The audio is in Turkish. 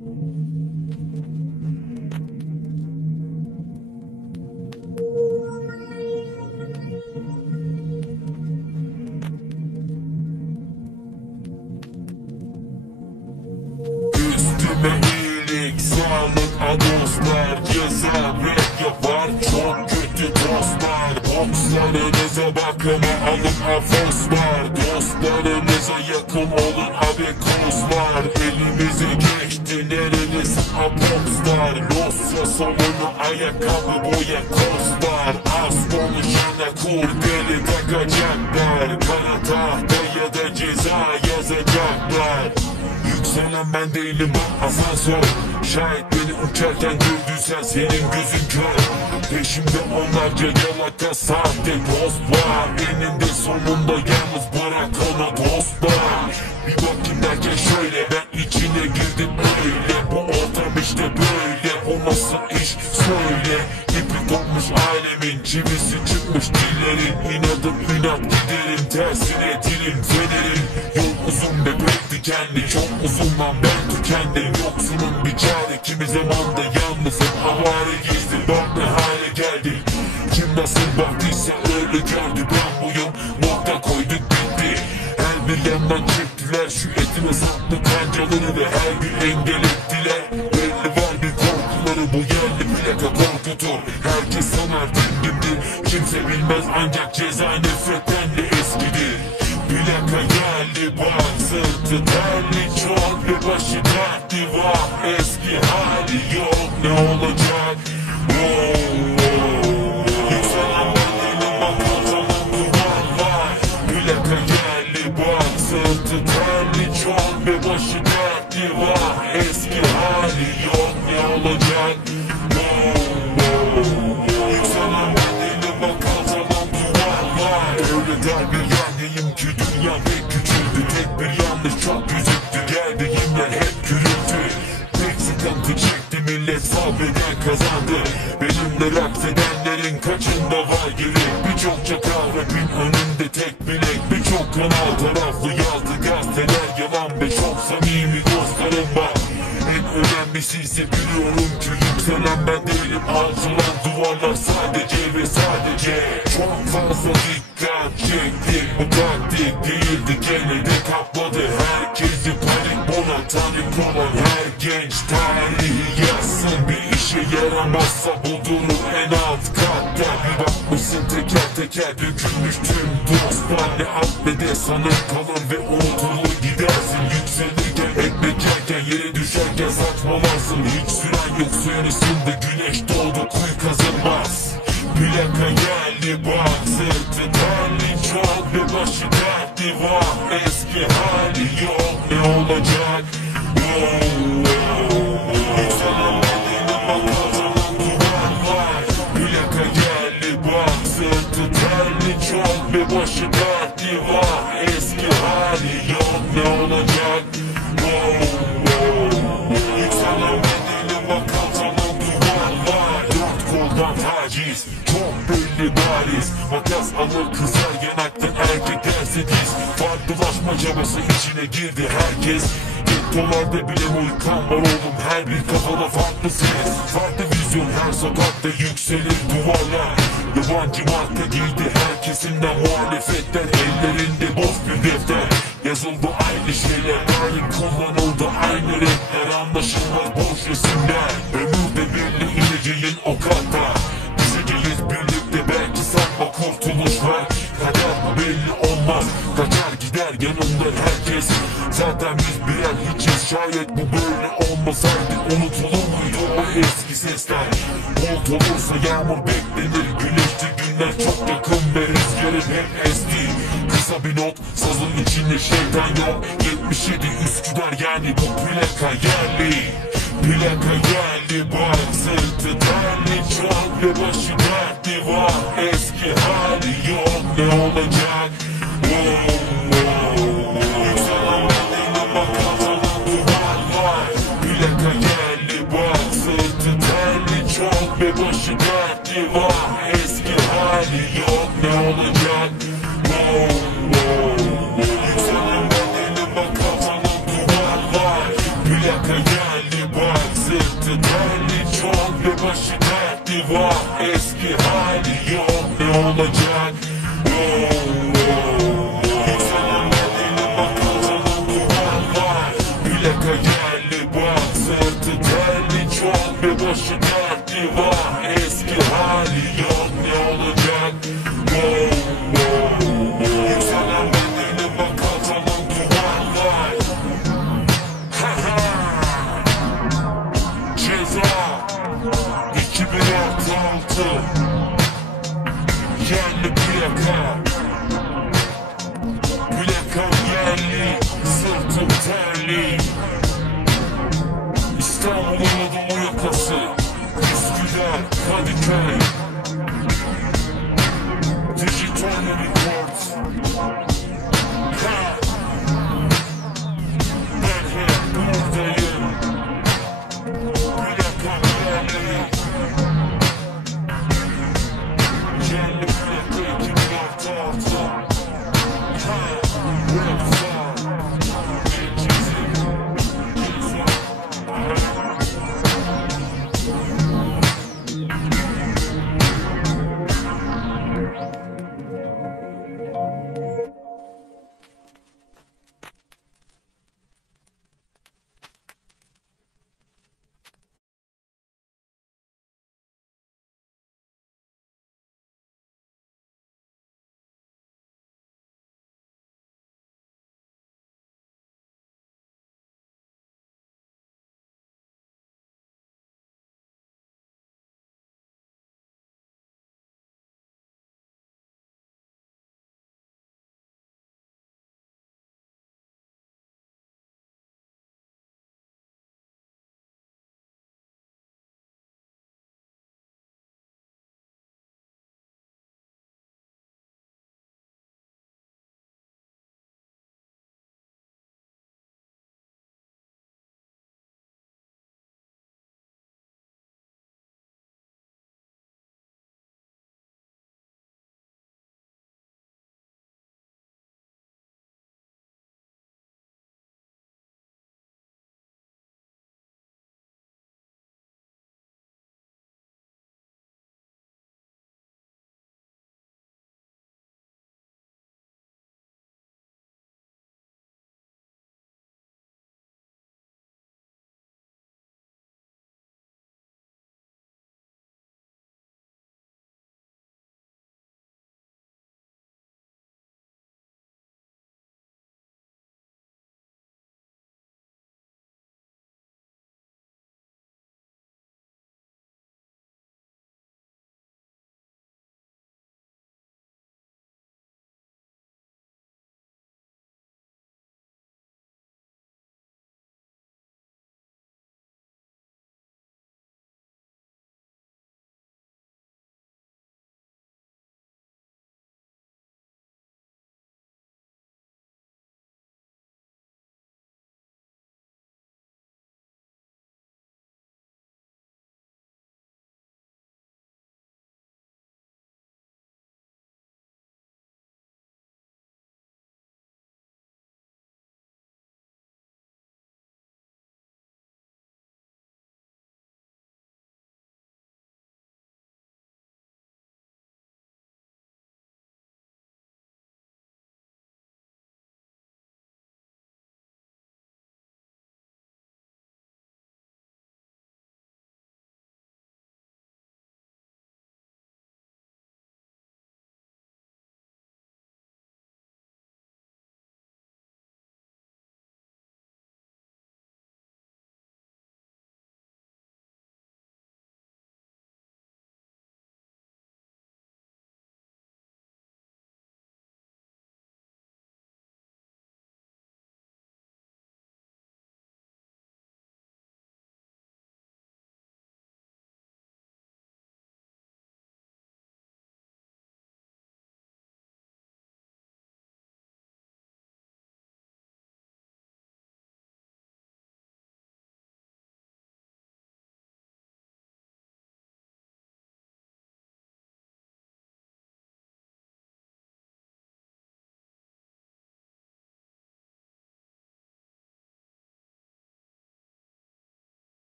Üstüme iyilik, sağlık, adoslar, ceza, rap yapar, çok kötü dostlar. Bokslarınıza bakıma alın afoslar, dostlarınıza yakın olun abekoslar. Elimize geçti nerelisi apopslar, Losya salonu ayakkabı boya koslar. Az konuşana kurdele takacaklar, kara tahta ya da ceza yazacaklar. Yükselen ben değilim bak asansör, şayet beni uçarken gördüysen senin gözün kör. Peşimde onlarca yalaka sahte dost var, eninde sonunda yalnız bırak ona dostlar. Bir bakayım derken şöyle, ben içine girdim öyle, bu ortam işte böyle, o nasıl iş söyle. İpi kopmuş alemin, çivisi çıkmış dillerin, inadım inat giderim, tersine dilim fenerim. Yol uzun ve pek dikenli, çok uzun lan ben tükendim. Yoksunun bir çare, kimi zamanda yalnızım, avare gezdim, bak ne hale geldim. Kim nasıl baktıysa öyle gördü, ben buyum, nokta koyduk bitti. Her bir yandan çektiler şu etime saplı kancaları ve her gün engel ettiler. Belli var bir korkuları, bu yerli plaka korkutur. Herkes sanar dingimdir, kimse bilmez ancak ceza nefretten de eskidir. Plaka geldi bak, sırtı terli çok ve başı dertli var. Eski hali yok, ne olacak? Yükselen ben değilim bak, kocaman duvarlar. Plaka geldi bak, sırtı terli çok ve başı dertli var. Eski hali yok, ne olacak? Yükselen ben değilim bak, kocaman duvarlar. Öyle der bir yandayım ki dünya pek küçüldü. Tek bir yanlış çok gözüktü, geldiğimden hep gürültü. Tek sıkıntı çekti millet, sabreden kazandı. Benimle raks edenlerin kaçında var gerek. Birçok çakal rapin önünde tek bilek. Birçok kanal taraflı yazdı gazeteler yalan ve çok samimi dostlarım var. En önemlisi ise biliyorum ki yükselen ben değilim, alçalan duvarlar sadece ve sadece. Çok fazla dikkat çekti, bu taktik değildi, gene de kapladı herkesi panik. Buna tanık olan her genç tarihi yazsın, bir işe yaramazsa bu durum en alt katta. Bir bakmışsın teker teker dökülmüş tüm dostlar, ne affede sanıp kalır ve unutulur gidersin. Yükselirken ekmek yerken yere düşerken saçmalarsın. Hiç süren yok suyun üstünde, güneş doğdu kuyu kazılmaz. Plaka geldi bak, sırtı terli çok ve başı dertli var. Eski hali yok, ne olacak? Yükselen ben değilim bak, kocaman duvarlar. Plaka geldi bak, sırtı terli çok ve başı dertli var. Eski hali yok, ne olacak? Yükselen ben değilim bak, kocaman duvarlar. Dört koldan taciz, çok belli bariz. Makas alır kızar yanaktan, erkek derse diz. Farklılaşma çabası içine girdi herkes. Gettolarda bile uykan var oğlum, her bir kafada farklı ses. Farklı vizyon, her sokakta yükselir duvarlar. Yabancı marka giydi herkesinden muhalefetler. Ellerinde boş bir defter, yazıldı aynı şeyler. Daim kullanıldı aynı renkler, anlaşılmaz boş resimler. Ömürde belli ineceğin o katta, düşeceğiz birlikte belki sanma kurtuluş var. Kader belli olmaz, kaçar gider yanında herkes. Zaten biz birer hiçiz, şayet bu böyle olmasaydı unutulur muydu o eski sesler? Bulut olursa yağmur beklenir, güneşli günler çok yakın ve rüzgarın hep esti. Kısa bir not, sazın içinde şeytan yok. 77 Üsküdar, yani bu plaka yerli. Plaka geldi bak, sırtı terli çok ve başı dertli var. Eski hali yok, ne olacak? Yükselen ben değilim bak, kocaman duvarlar. Plaka geldi bak, sırtı terli çok ve başı dertli var. Eski hali yok, ne olacak? Yükselen ben değilim bak, kocaman duvarlar. Plaka geldi bak, başı dertli var, eski hali yok, ne olacak? İnsanın eline bakalım duvarlar, plaka geldi bak, sırtı terli çok, bir başı dertli var, eski hali yok, ne olacak? İnsanın eline bakalım duvarlar. Ceza 2006 yerli plaka, plakam yerli, sırtım terli. İstanbul'un Anadolu yakası, Üsküdar, Kadıköy, dijital